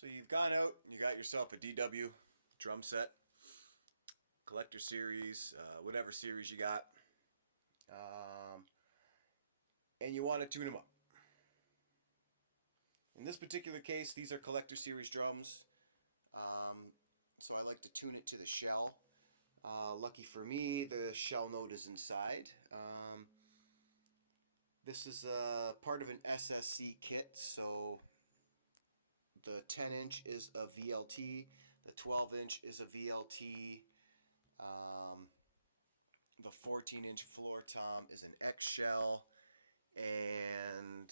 So you've gone out, you got yourself a DW drum set, collector series, whatever series you got, um, and you want to tune them up. In this particular case, these are collector series drums, so I like to tune it to the shell. Lucky for me, the shell note is inside. This is part of an SSC kit, so the 10-inch is a VLT, the 12-inch is a VLT, the 14-inch floor tom is an X shell, and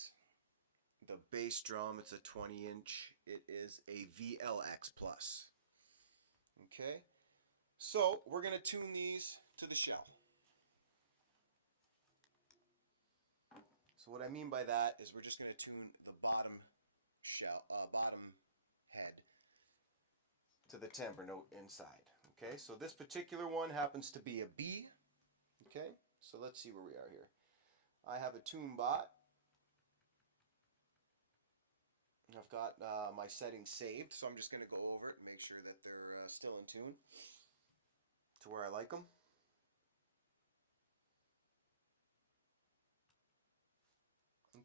the bass drum, it's a 20-inch, it is a VLX plus. Okay, so we're going to tune these to the shell. So what I mean by that is we're just going to tune the bottom shell, bottom head to the timbre note inside. Okay, so this particular one happens to be a B. Okay, so let's see where we are here. I have a Tunebot. I've got my settings saved, so I'm just going to go over it and make sure that they're still in tune to where I like them.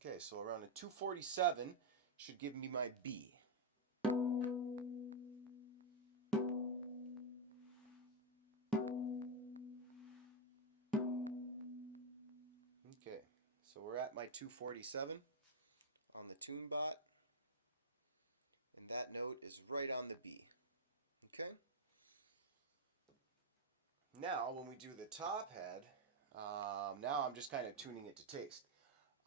Okay, so around a 247 should give me my B. Okay, so we're at my 247 on the Tunebot, and that note is right on the B. Okay? Now, when we do the top head, now I'm just kind of tuning it to taste.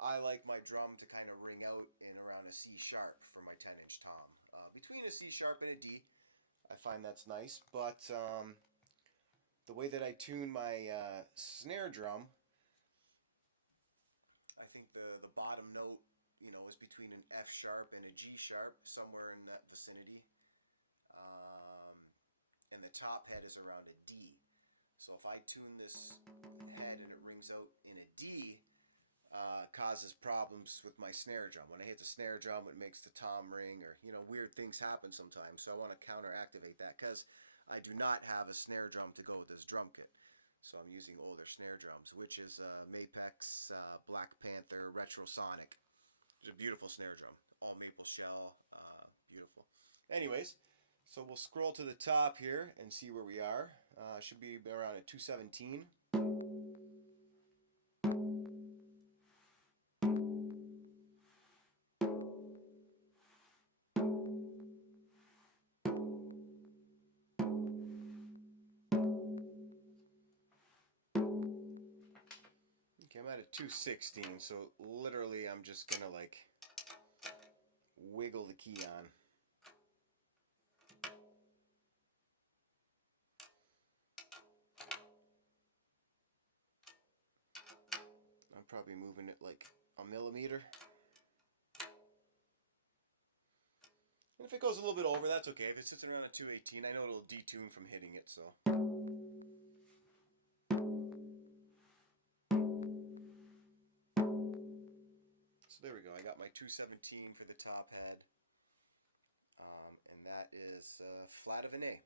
I like my drum to kind of ring out in around a C sharp for my 10-inch tom. Between a C sharp and a D, I find that's nice, but the way that I tune my snare drum, I think the bottom note, is between an F sharp and a G sharp, somewhere in that vicinity. And the top head is around a D. So if I tune this head and it rings out in a D, causes problems with my snare drum. When I hit the snare drum, it makes the tom ring, or weird things happen sometimes. So I want to counter-activate that because I do not have a snare drum to go with this drum kit. So I'm using older snare drums, which is Mapex Black Panther Retro Sonic. It's a beautiful snare drum, all maple shell, beautiful. Anyways, so we'll scroll to the top here and see where we are. Should be around a 217. Okay, I'm at a 216, so literally I'm just gonna wiggle the key on. I'm probably moving it like a millimeter. And if it goes a little bit over, that's okay. If it sits around a 218, I know it'll detune from hitting it, so. So there we go. I got my 217 for the top head. And that is flat of an A.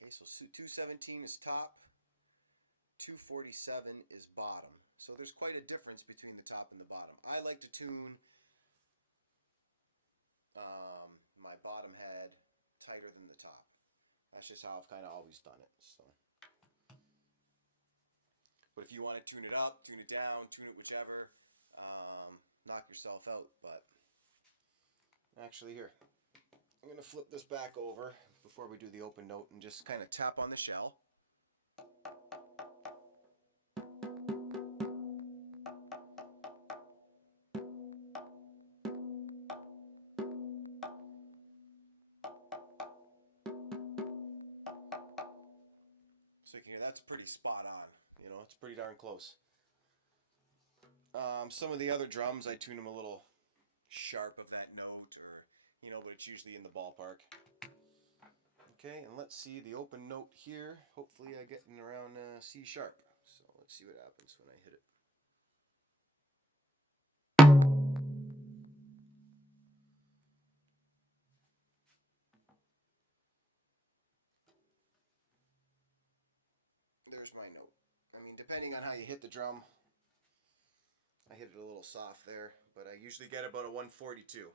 Okay, so 217 is top, 247 is bottom. So there's quite a difference between the top and the bottom. I like to tune my bottom head tighter than the top. That's just how I've kind of always done it. So, but if you want to tune it up, tune it down, tune it whichever, knock yourself out. But actually, here, I'm going to flip this back over before we do the open note and just kind of tap on the shell. So you can hear that's pretty spot on. It's pretty darn close. Some of the other drums, I tune them a little sharp of that note, or but it's usually in the ballpark. Okay, and let's see the open note here. Hopefully I get in around C sharp. So let's see what happens when I hit it. there's my note. I mean, depending on how you hit the drum, I hit it a little soft there, but I usually get about a 142.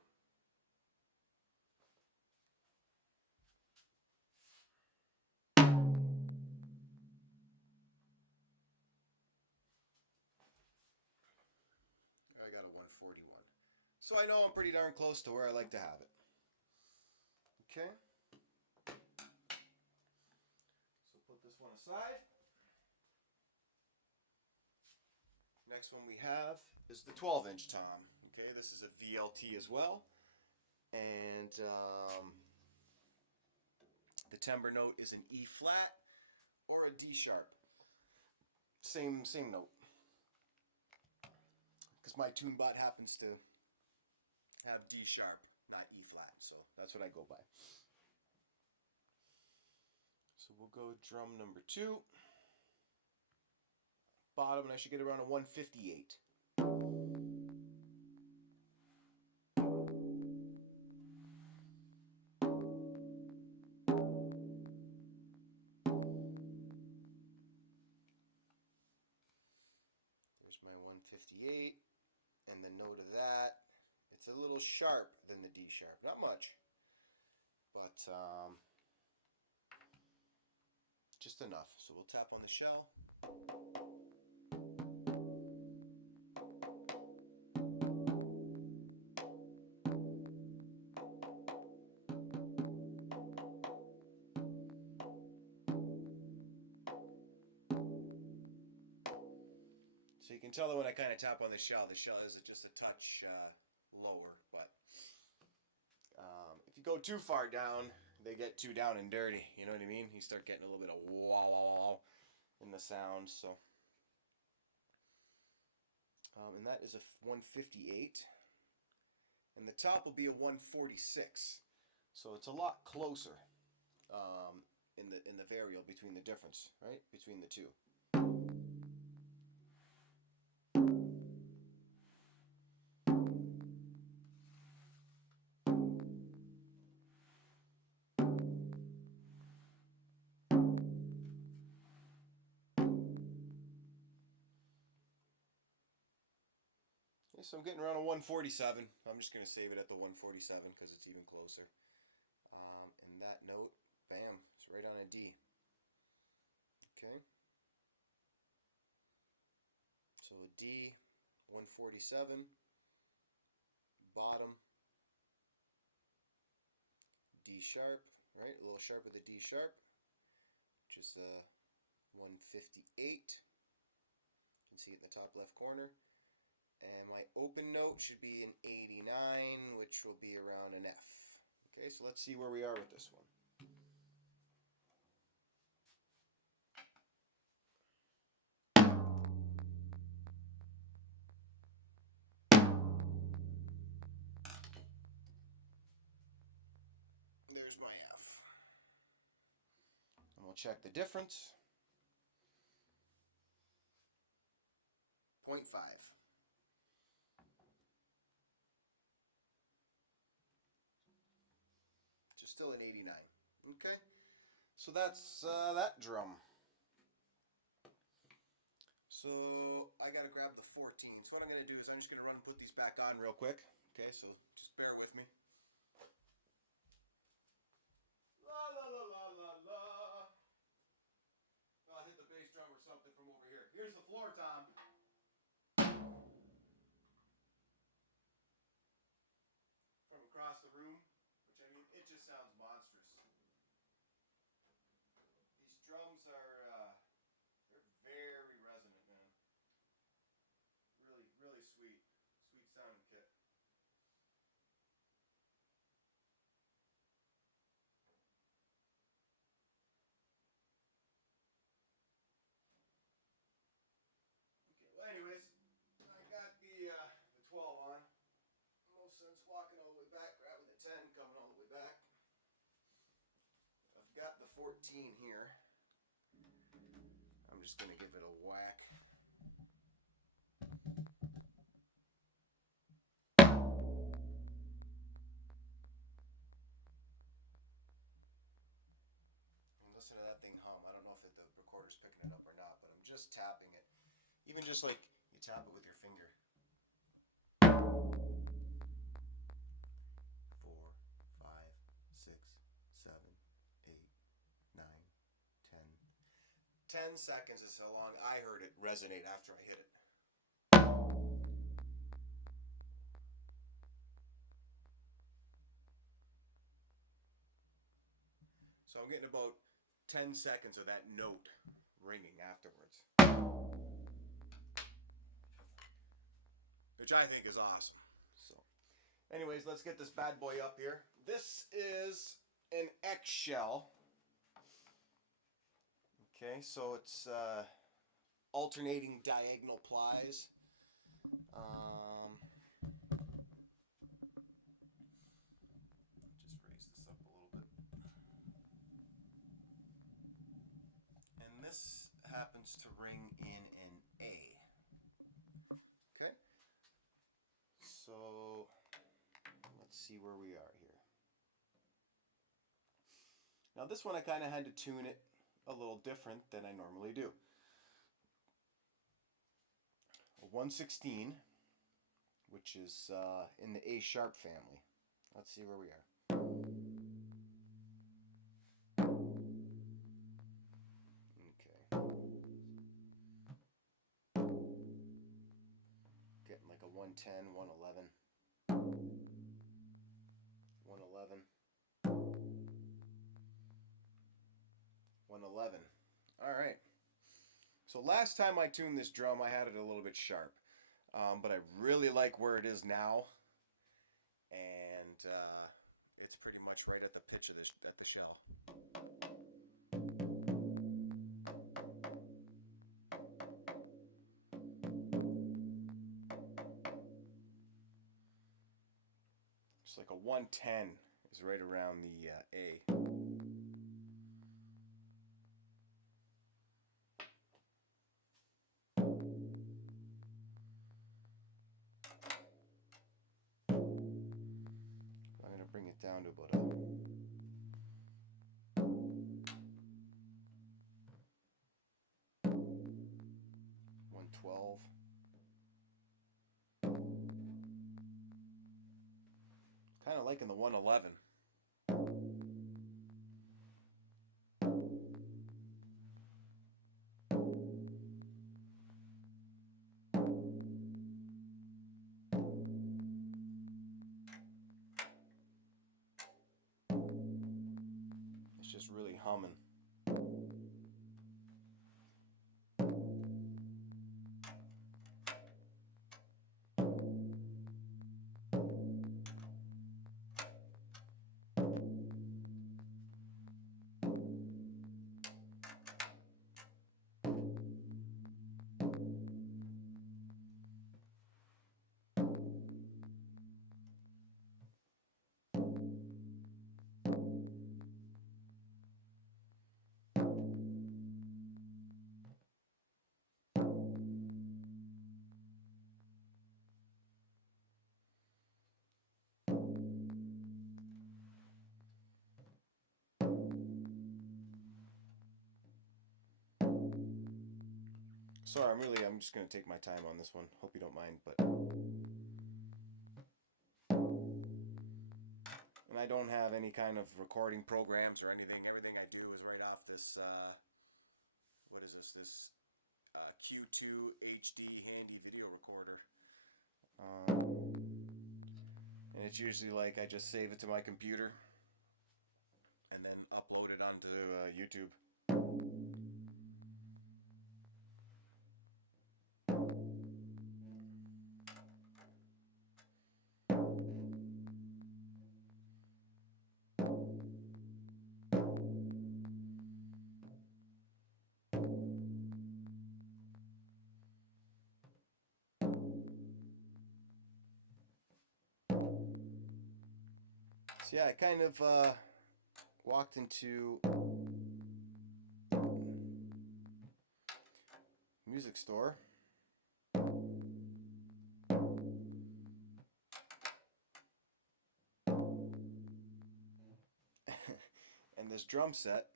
I got a 141. So I know I'm pretty darn close to where I like to have it. Okay. So put this one aside. Next one we have is the 12-inch tom. Okay, this is a VLT as well. And the timbre note is an E flat or a D sharp. Same note. Because my Tunebot happens to have D sharp, not E flat. So that's what I go by. So we'll go drum number 2. Bottom, and I should get around a 158. There's my 158, and the note of that, it's a little sharp than the D sharp. Not much, but just enough. So we'll tap on the shell. So you can tell that when I kind of tap on the shell is just a touch lower. But if you go too far down, they get too down and dirty. You know what I mean? You start getting a little bit of wah wah wah in the sound. So, and that is a 158, and the top will be a 146. So it's a lot closer in the varial between the difference, right? Between the two. Okay, so I'm getting around a 147. I'm just going to save it at the 147 because it's even closer. And that note, bam, it's right on a D. Okay. So a D, 147, bottom, D sharp, right? A little sharp with a D sharp, which is a 158. You can see it in the top left corner. And my open note should be an 89, which will be around an F. Okay, so let's see where we are with this one. There's my F. And we'll check the difference. 0.5. Just still an 89. Okay, so that's that drum. So I gotta grab the 14. So what I'm gonna do is I'm just gonna run and put these back on real quick. Okay, so just bear with me. La la la la la la. Oh, I hit the bass drum or something from over here. Here's the floor tom. From across the room, which I mean, it just sounds monstrous. These drums are, they're very resonant, man. Really, really sweet sounding kit. Okay, well, anyways, I got the 12 on. No sense walking all the way back, grabbing the 10, coming all the way back. I've got the 14 here. I'm just gonna give it a whack. And listen to that thing hum. I don't know if the recorder's picking it up or not. Even just like you tap it with your finger. 4, 5, 6, 7, 8, 9, 10. 10 seconds is how long I heard it resonate after I hit it. So I'm getting about 10 seconds of that note ringing afterwards, which I think is awesome. So, anyways, let's get this bad boy up here. This is an X shell. Okay, so it's alternating diagonal plies. Just raise this up a little bit. And this happens to ring in an A. Okay, so let's see where we are here. Now this one I kind of had to tune it a little different than I normally do. A 116, which is in the A sharp family. Let's see where we are. Okay. Getting like a 110, 111. 111. 111. All right. So last time I tuned this drum, I had it a little bit sharp, but I really like where it is now, and it's pretty much right at the pitch of at the shell. It's like a 110 is right around the A. I'm going to bring it down to about a 112. Kind of liking the 111. It's just really humming. Sorry, I'm just going to take my time on this one. Hope you don't mind, but... And I don't have any kind of recording programs or anything. Everything I do is right off this, what is this? This Q2 HD handy video recorder. And it's usually like I just save it to my computer and then upload it onto YouTube. So yeah, I kind of walked into a music store. And this drum set.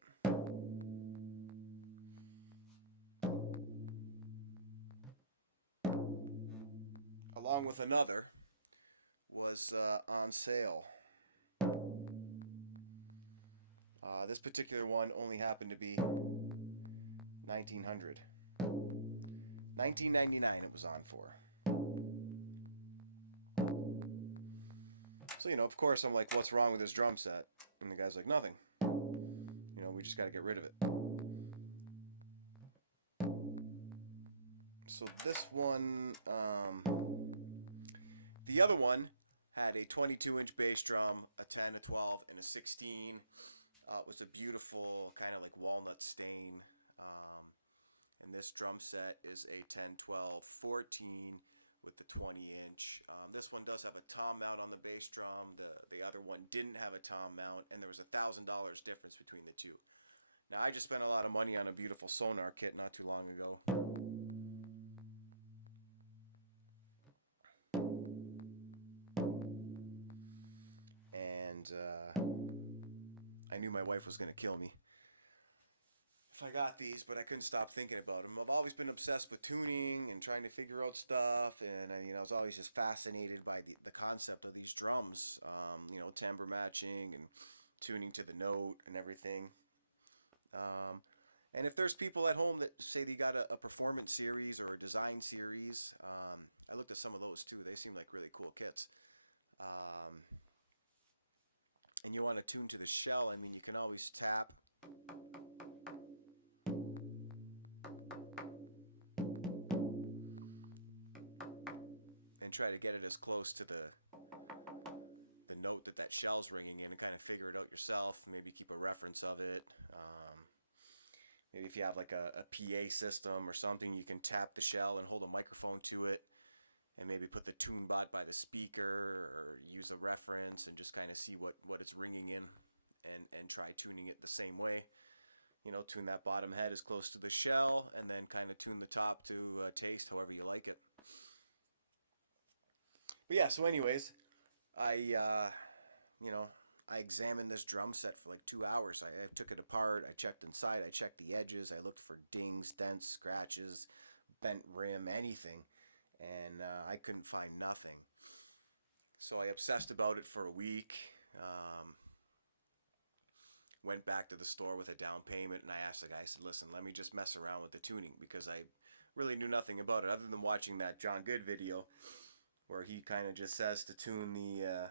another was on sale. This particular one only happened to be $1,900. $19.99 it was on for. So, of course I'm like, what's wrong with this drum set? And the guy's like, nothing. We just got to get rid of it. So this one, the other one had a 22-inch bass drum, a 10, a 12, and a 16. It was a beautiful kind of like walnut stain. And this drum set is a 10, 12, 14 with the 20-inch. This one does have a tom mount on the bass drum. The other one didn't have a tom mount, and there was $1,000 difference between the two. Now, I just spent a lot of money on a beautiful sonar kit not too long ago. And I knew my wife was going to kill me if I got these, but I couldn't stop thinking about them. I've always been obsessed with tuning and trying to figure out stuff, and I was always just fascinated by the concept of these drums, timbre matching and tuning to the note and everything. And if there's people at home that say they got a performance series or a design series, I looked at some of those too. They seem like really cool kits. And you want to tune to the shell, you can always tap. And try to get it as close to the note that shell's ringing in and kind of figure it out yourself. Maybe keep a reference of it. Maybe if you have like a PA system or something, you can tap the shell and hold a microphone to it, and maybe put the Tunebot by the speaker, or use a reference and just kind of see what it's ringing in, and try tuning it the same way. Tune that bottom head as close to the shell, and then kind of tune the top to taste however you like it. But yeah, so anyways, I examined this drum set for like 2 hours. I took it apart, I checked inside, I checked the edges, I looked for dings, dents, scratches, bent rim, anything, and I couldn't find nothing. So I obsessed about it for a week, went back to the store with a down payment, and I asked the guy, I said, listen, let me just mess around with the tuning, because I really knew nothing about it other than watching that John Good video where he kind of just says to tune the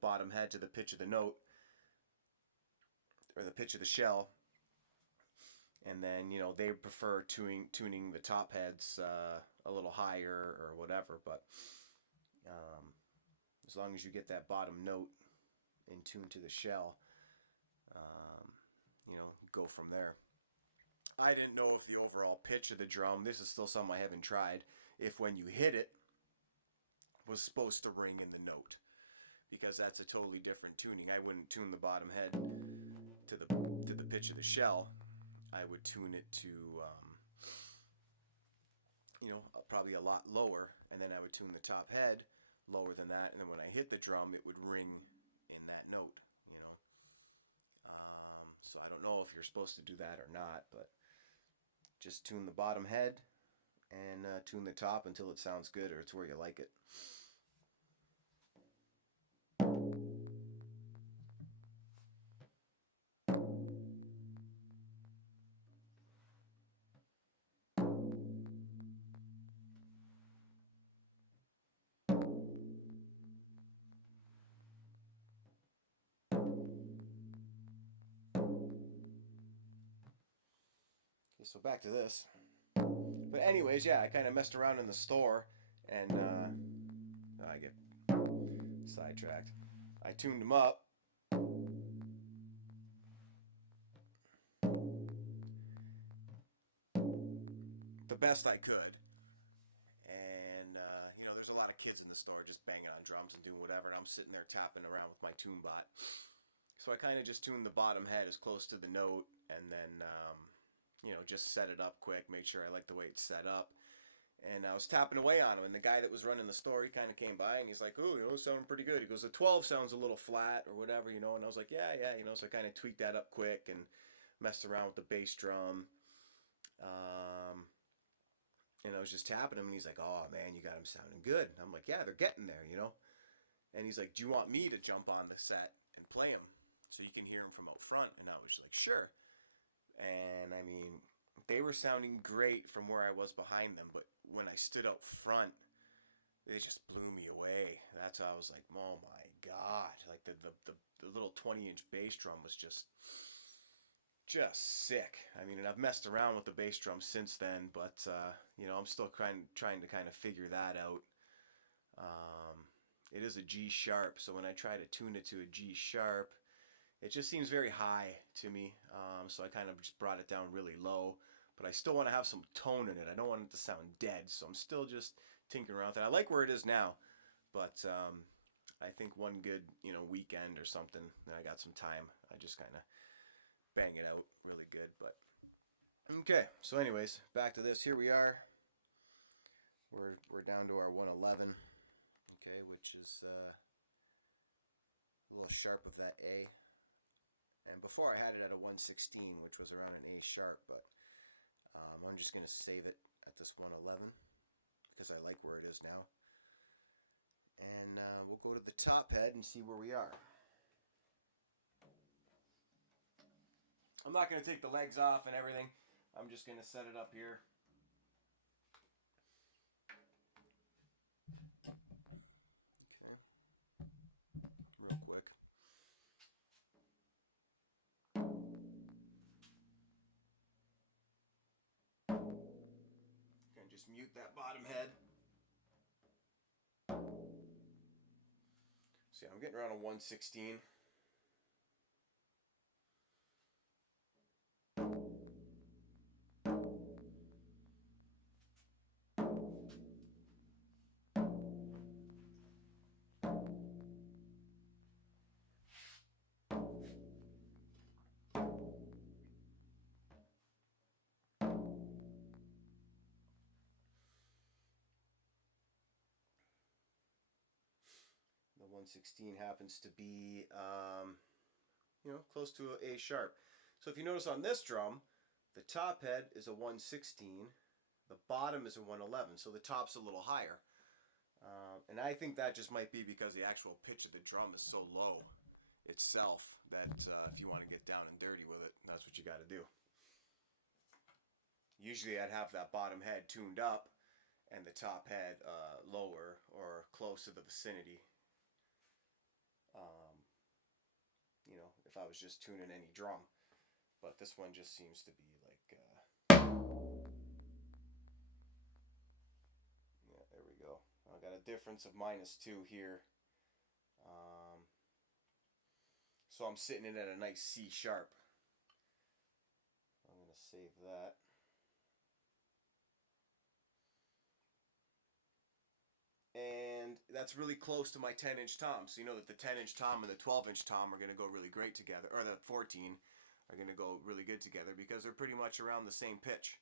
bottom head to the pitch of the note, or the pitch of the shell, and then they prefer tuning the top heads a little higher or whatever, but as long as you get that bottom note in tune to the shell, go from there. I didn't know if the overall pitch of the drum, this is still something I haven't tried, if when you hit it was supposed to ring in the note, because that's a totally different tuning. I wouldn't tune the bottom head to the pitch of the shell. I would tune it to probably a lot lower, and then I would tune the top head lower than that, and then when I hit the drum it would ring in that note. So I don't know if you're supposed to do that or not, but just tune the bottom head and tune the top until it sounds good, or it's where you like it. So back to this. But anyways, yeah, I kind of messed around in the store, and I get sidetracked. I tuned them up. The best I could. And, there's a lot of kids in the store just banging on drums and doing whatever, and I'm sitting there tapping around with my Tunebot. So I kind of just tuned the bottom head as close to the note, and then just set it up quick, made sure I liked the way it's set up. And I was tapping away on him, and the guy that was running the store, he kind of came by, and he's like, oh, it's sounding pretty good. He goes, the 12 sounds a little flat or whatever, and I was like, yeah, so I kind of tweaked that up quick and messed around with the bass drum. And I was just tapping him, and he's like, "Oh man, you got them sounding good." And I'm like, "Yeah, they're getting there, you know." And he's like, "Do you want me to jump on the set and play them so you can hear them from out front?" And I was like, "Sure." And I mean, they were sounding great from where I was behind them, but when I stood up front, they just blew me away. That's how I was like, "Oh my god!" Like the little 20-inch bass drum was just sick. I mean, and I've messed around with the bass drum since then, but I'm still trying to kind of figure that out. Um, it is a G sharp, so when I try to tune it to a G sharp, it just seems very high to me. So I kind of just brought it down really low, but I still want to have some tone in it. I don't want it to sound dead, so I'm still just tinkering around with it. I like where it is now, but I think one good weekend or something, and I got some time, I just kind of bang it out really good. But okay, so anyways, back to this. Here we are. We're down to our 111. Okay, which is a little sharp of that A. And before I had it at a 116, which was around an A sharp, but I'm just going to save it at this 111 because I like where it is now. And we'll go to the top head and see where we are. I'm not going to take the legs off and everything. I'm just going to set it up here. Okay. Real quick. And just mute that bottom head. See, I'm getting around a 116. The 116 happens to be, close to a A sharp. So if you notice on this drum, the top head is a 116, the bottom is a 111, so the top's a little higher. And I think that just might be because the actual pitch of the drum is so low itself that if you want to get down and dirty with it, that's what you got to do. Usually I'd have that bottom head tuned up and the top head lower or close to the vicinity. If I was just tuning any drum. But this one just seems to be like, yeah, there we go. I got a difference of -2 here. So I'm sitting in at a nice C sharp. I'm going to save that. And that's really close to my 10-inch tom. So you know that the 10-inch tom and the 12-inch tom are going to go really great together, or the 14 are going to go really good together because they're pretty much around the same pitch.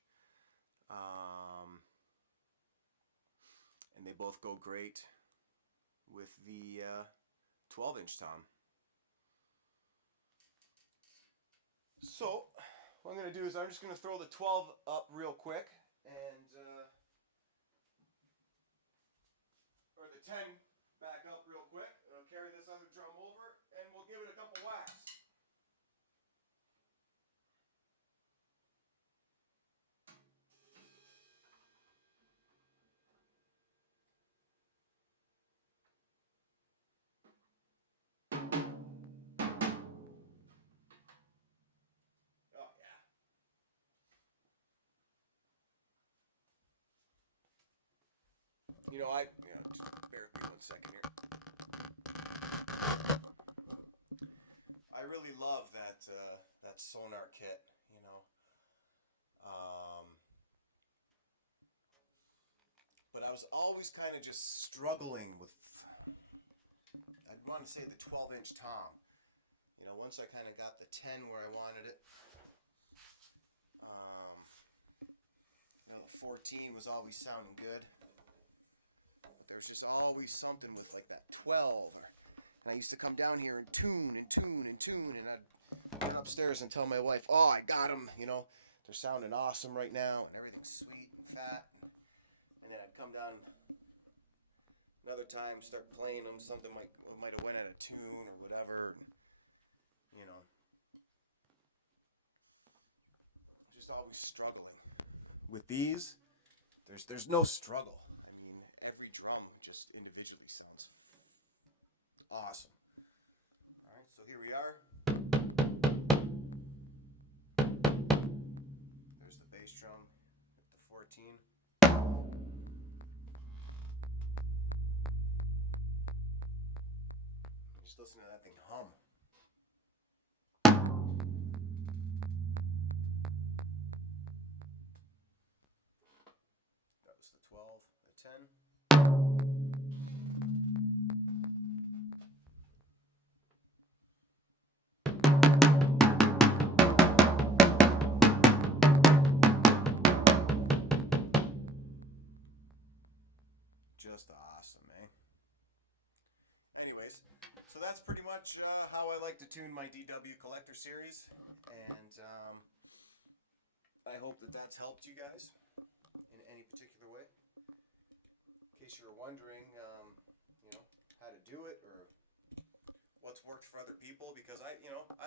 And they both go great with the 12-inch tom. So what I'm going to do is I'm just going to throw the 12 up real quick and or the 10 back up real quick. And I'll carry this other drum over and we'll give it a couple whacks. Oh yeah. Just bear with me 1 second here. I really love that sonor kit. But I was always kind of just struggling with. I'd want to say the 12-inch tom. Once I kind of got the 10 where I wanted it. The 14 was always sounding good. But there's just always something with like that 12. And I used to come down here and tune and tune and tune, and I'd get upstairs and tell my wife, "Oh, I got them. They're sounding awesome right now, and everything's sweet and fat." come down another time, start playing them, something might have went out of tune or whatever. You know, just always struggling. With these, there's no struggle. I mean, every drum just individually sounds awesome. All right, so here we are. There's the bass drum at the 14. Just listen to that thing hum. That was the 12, the 10. Just awesome, eh? Anyways, so that's pretty much how I like to tune my DW Collector series, and I hope that that's helped you guys in any particular way. In case you're wondering, you know, how to do it or what's worked for other people, because I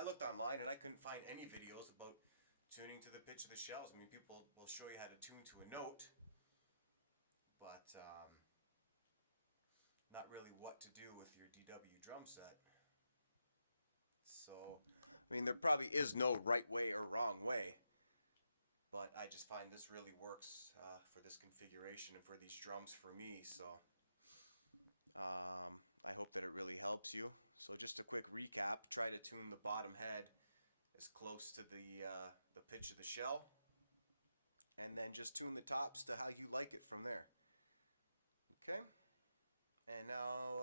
looked online and I couldn't find any videos about tuning to the pitch of the shells. I mean, people will show you how to tune to a note, but not really what to do with your DW drum set. So, I mean, there probably is no right way or wrong way, but I just find this really works for this configuration and for these drums for me. So, I hope that it really helps you. So, just a quick recap: try to tune the bottom head as close to the pitch of the shell, and then just tune the tops to how you like it from there. Okay. And now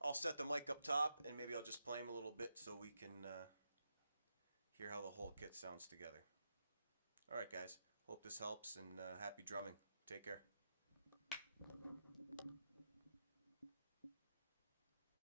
I'll set the mic up top, and maybe I'll just play him a little bit so we can hear how the whole kit sounds together. Alright guys, hope this helps, and happy drumming. Take care.